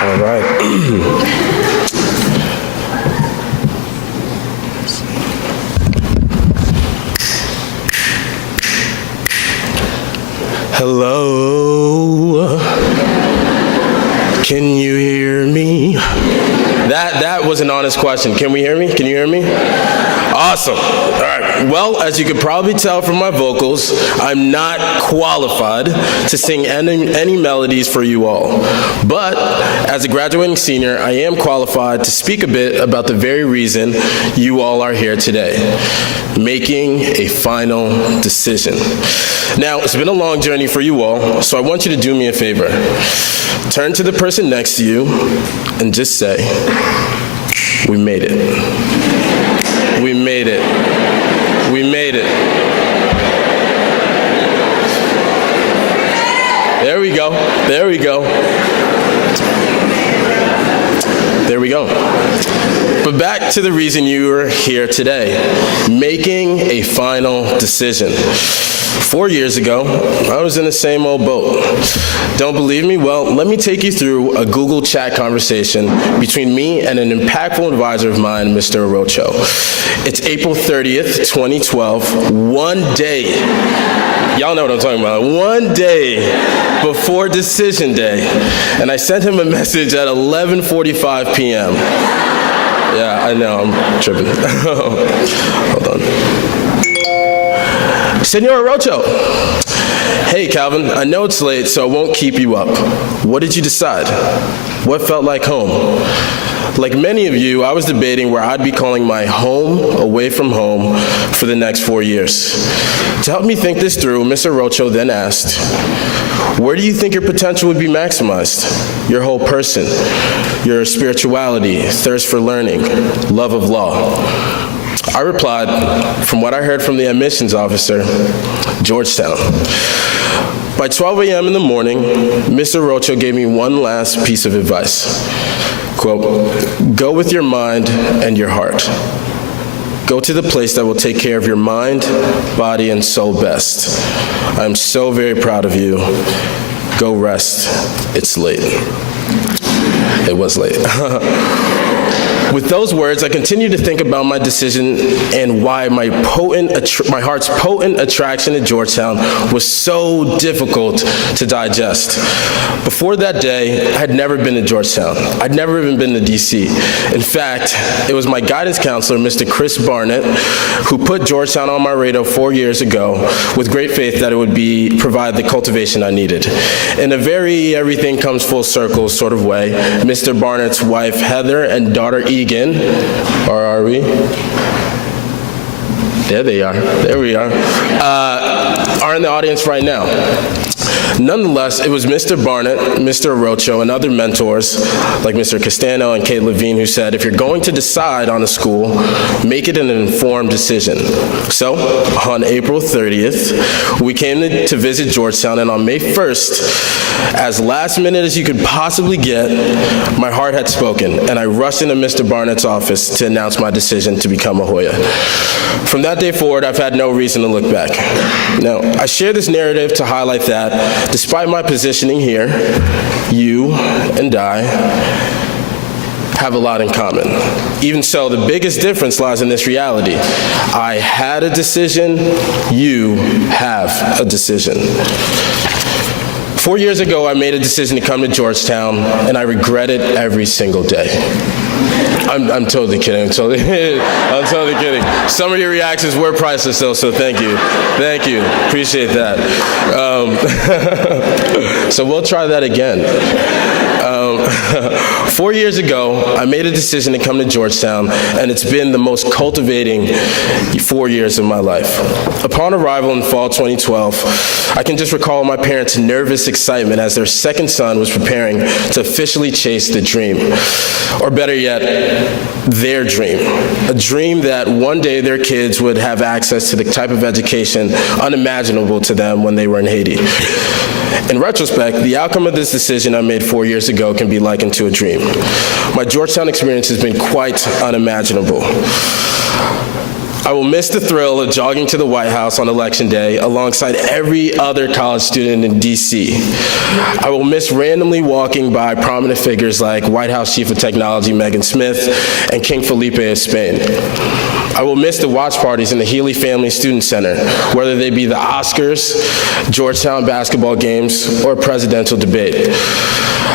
All right. Hello. Can you hear me? That was an honest question. Can we hear me? Can you hear me? Awesome. All right. Well, as you could probably tell from my vocals, I'm not qualified to sing any melodies for you all. But as a graduating senior, I am qualified to speak a bit about the very reason you all are here today, making a final decision. Now, it's been a long journey for you all, so I want you to do me a favor. Turn to the person next to you and just say, "We made it. We made it. We made it." There we go. There we go. There we go. But back to the reason you are here today, making a final decision. 4 years ago, I was in the same old boat. Don't believe me? Well, let me take you through a Google chat conversation between me and an impactful advisor of mine, Mr. Orocho. It's April 30th, 2012, one day. Y'all know what I'm talking about. One day before decision day. And I sent him a message at 11:45 p.m. Yeah, I know, I'm tripping. Hold on. Senor Orocho. Hey, Calvin, I know it's late, so I won't keep you up. What did you decide? What felt like home? Like many of you, I was debating where I'd be calling my home away from home for the next 4 years. To help me think this through, Mr. Orocho then asked, where do you think your potential would be maximized? Your whole person, your spirituality, thirst for learning, love of law. I replied, from what I heard from the admissions officer, Georgetown. By 12 a.m. in the morning, Mr. Orocho gave me one last piece of advice. Quote, go with your mind and your heart. Go to the place that will take care of your mind, body, and soul best. I am so very proud of you. Go rest. It's late. It was late. With those words, I continued to think about my decision and why my heart's potent attraction to Georgetown was so difficult to digest. Before that day, I had never been to Georgetown. I'd never even been to DC. In fact, it was my guidance counselor, Mr. Chris Barnett, who put Georgetown on my radar 4 years ago with great faith that it would provide the cultivation I needed. In a very everything comes full circle sort of way, Mr. Barnett's wife, Heather, and daughter, Egan, or are we? There they are. There we are in the audience right now. Nonetheless, it was Mr. Barnett, Mr. Orocho, and other mentors like Mr. Castano and Kate Levine who said, if you're going to decide on a school, make it an informed decision. So, on April 30th, we came to visit Georgetown, and on May 1st, as last minute as you could possibly get, my heart had spoken, and I rushed into Mr. Barnett's office to announce my decision to become a Hoya. From that day forward, I've had no reason to look back. Now, I share this narrative to highlight that, despite my positioning here, you and I have a lot in common. Even so, the biggest difference lies in this reality. I had a decision, you have a decision. 4 years ago, I made a decision to come to Georgetown, and I regret it every single day. I'm totally kidding. I'm totally kidding. Some of your reactions were priceless, though, so thank you. Thank you. Appreciate that. So we'll try that again. 4 years ago, I made a decision to come to Georgetown, and it's been the most cultivating 4 years of my life. Upon arrival in fall 2012, I can just recall my parents' nervous excitement as their second son was preparing to officially chase the dream. Or better yet, their dream. A dream that one day their kids would have access to the type of education unimaginable to them when they were in Haiti. In retrospect, the outcome of this decision I made 4 years ago can be likened to a dream. My Georgetown experience has been quite unimaginable. I will miss the thrill of jogging to the White House on Election Day alongside every other college student in DC. I will miss randomly walking by prominent figures like White House Chief of Technology Megan Smith and King Felipe of Spain. I will miss the watch parties in the Healy Family Student Center, whether they be the Oscars, Georgetown basketball games, or a presidential debate.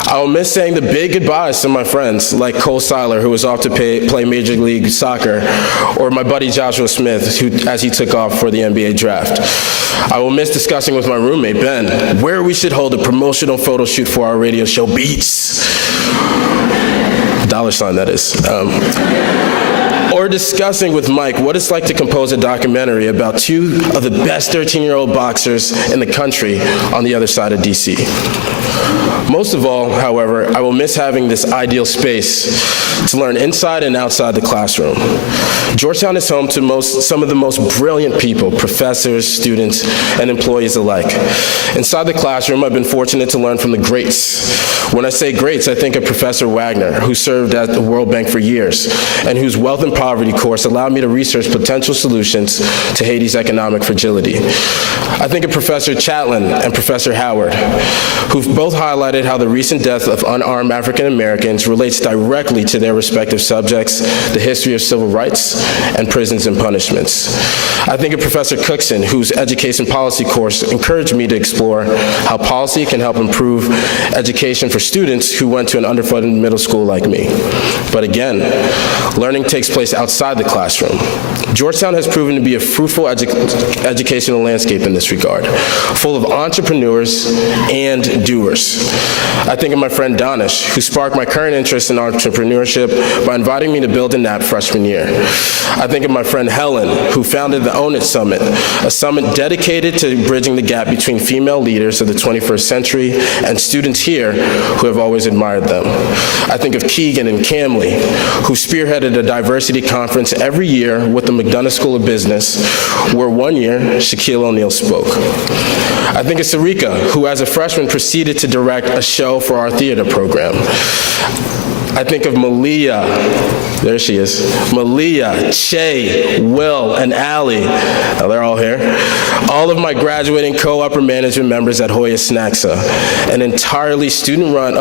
I will miss saying the big goodbyes to my friends like Cole Seiler, who was off to play Major League Soccer, or my buddy Joshua Smith, as he took off for the NBA draft. I will miss discussing with my roommate, Ben, where we should hold a promotional photo shoot for our radio show Beats. $, that is. Or discussing with Mike what it's like to compose a documentary about two of the best 13-year-old boxers in the country on the other side of DC. Most of all, however, I will miss having this ideal space to learn inside and outside the classroom. Georgetown is home to some of the most brilliant people, professors, students, and employees alike. Inside the classroom, I've been fortunate to learn from the greats. When I say greats, I think of Professor Wagner, who served at the World Bank for years, and whose Wealth and Poverty course allowed me to research potential solutions to Haiti's economic fragility. I think of Professor Chatlin and Professor Howard, who've both highlighted how the recent death of unarmed African Americans relates directly to their respective subjects, the history of civil rights, and prisons and punishments. I think of Professor Cookson, whose education policy course encouraged me to explore how policy can help improve education for students who went to an underfunded middle school like me. But again, learning takes place outside the classroom. Georgetown has proven to be a fruitful educational landscape in this regard, full of entrepreneurs and doers. I think of my friend Donish, who sparked my current interest in entrepreneurship by inviting me to build an app freshman year. I think of my friend Helen, who founded the Own It Summit, a summit dedicated to bridging the gap between female leaders of the 21st century and students here who have always admired them. I think of Keegan and Camley, who spearheaded a diversity conference every year with the McDonough School of Business, where one year Shaquille O'Neal spoke. I think of Sarika, who as a freshman proceeded to direct a show for our theater program. I think of Malia, there she is, Malia, Che, Will, and Allie, now they're all here, all of my graduating co-upper management members at Hoya Snacksa, an entirely student-run,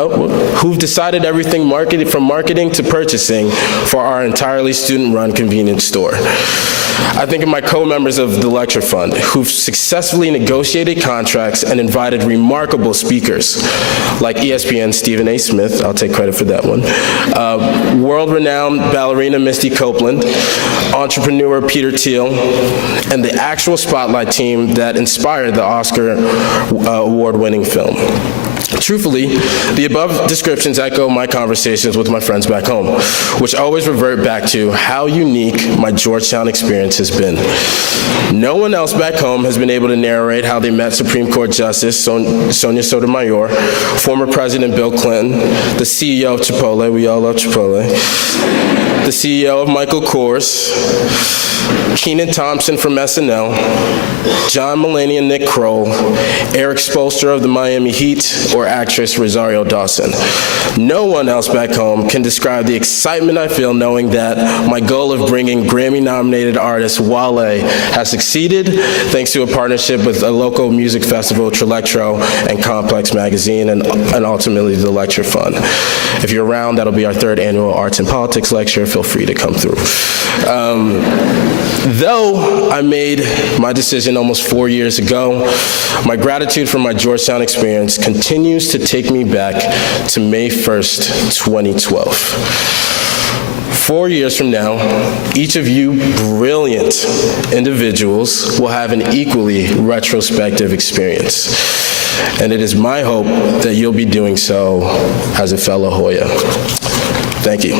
who've decided everything from marketing to purchasing for our entirely student-run convenience store. I think of my co-members of the Lecture Fund, who've successfully negotiated contracts and invited remarkable speakers, like ESPN's Stephen A. Smith, I'll take credit for that one, world-renowned ballerina Misty Copeland, entrepreneur Peter Thiel, and the actual Spotlight team that inspired the Oscar award-winning film. Truthfully, the above descriptions echo my conversations with my friends back home, which always revert back to how unique my Georgetown experience has been. No one else back home has been able to narrate how they met Supreme Court Justice Sonia Sotomayor, former President Bill Clinton, the CEO of Chipotle, we all love Chipotle, the CEO of Michael Kors, Kenan Thompson from SNL, John Mulaney and Nick Kroll, Eric Spoelstra of the Miami Heat, or actress Rosario Dawson. No one else back home can describe the excitement I feel knowing that my goal of bringing Grammy-nominated artist Wale has succeeded thanks to a partnership with a local music festival, Trelectro, and Complex Magazine, and ultimately the Lecture Fund. If you're around, that'll be our 3rd annual Arts and Politics lecture. Feel free to come through. Though I made my decision almost 4 years ago, my gratitude for my Georgetown experience continues to take me back to May 1st, 2012. 4 years from now, each of you brilliant individuals will have an equally retrospective experience. And it is my hope that you'll be doing so as a fellow Hoya. Thank you.